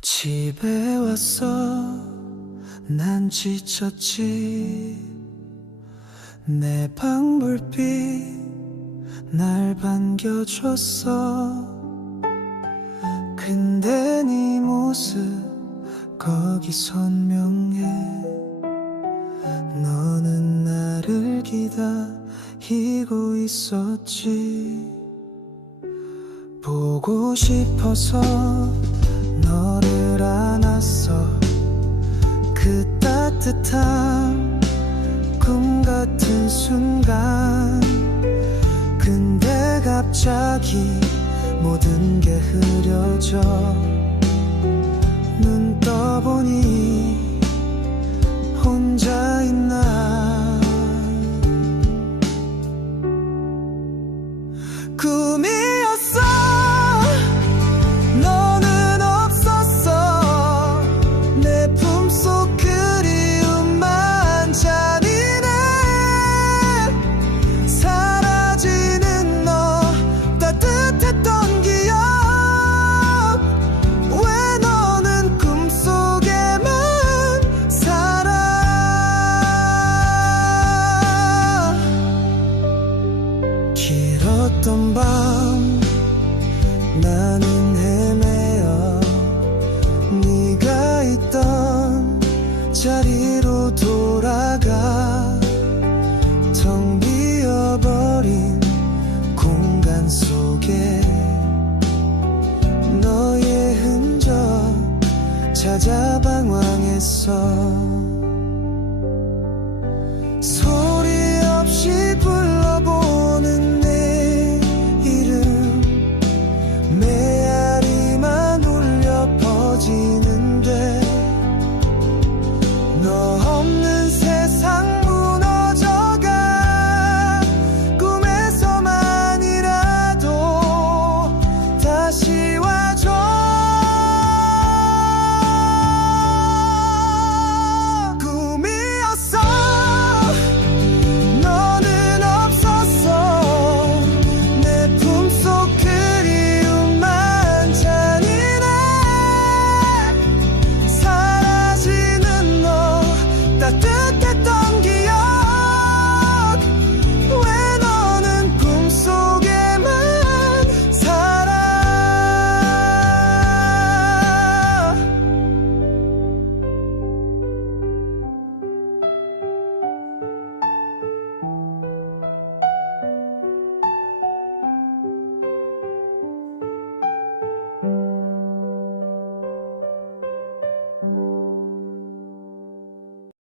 집에 왔어. 난 지쳤지. 내 방 불빛 날 반겨줬어. 근데 네 모습 거기 선명해. 너는 나를 기다리고 있었지. 보고 싶어서 안았어. 그 따뜻한 꿈 같은 순간. 근데 갑자기 모든 게 흐려져 자리로 돌아가 텅 비어버린 공간 속에 너의 흔적 찾아 방황했어 see